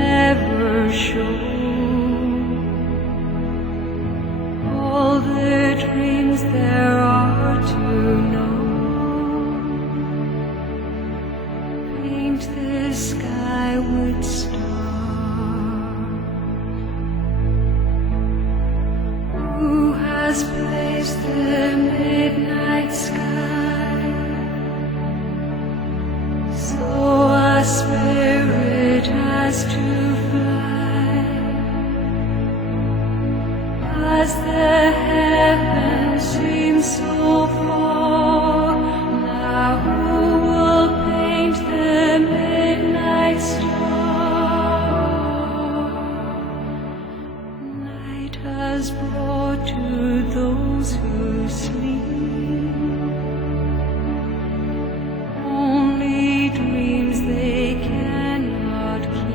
ever show. All the dreams there are to know. Paint the skyward star. Who has placed the midnight sky so a spirit has to fly? As the heavens seem so far, now who will paint the midnight star? Night has brought to those who sleep only dreams they cannot keep.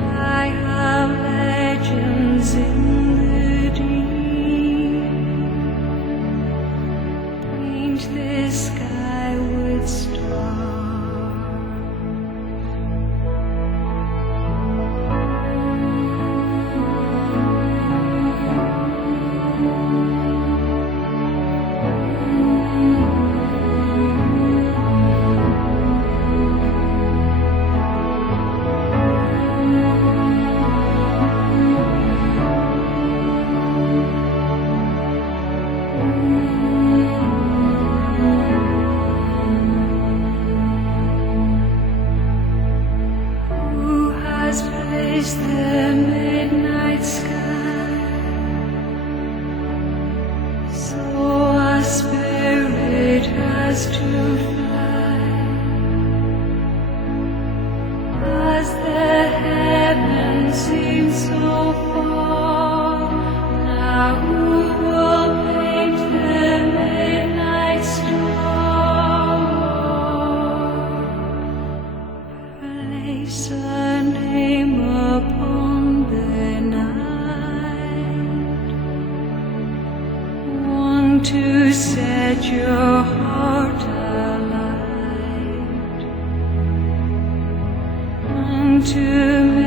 I have legends in the deep. Paint this skyward star. Who has placed the midnight sky so a spirit has to fly? As the heavens seem so far, now who will paint the midnight star? Place a name upon the night, one to set your heart alight, and to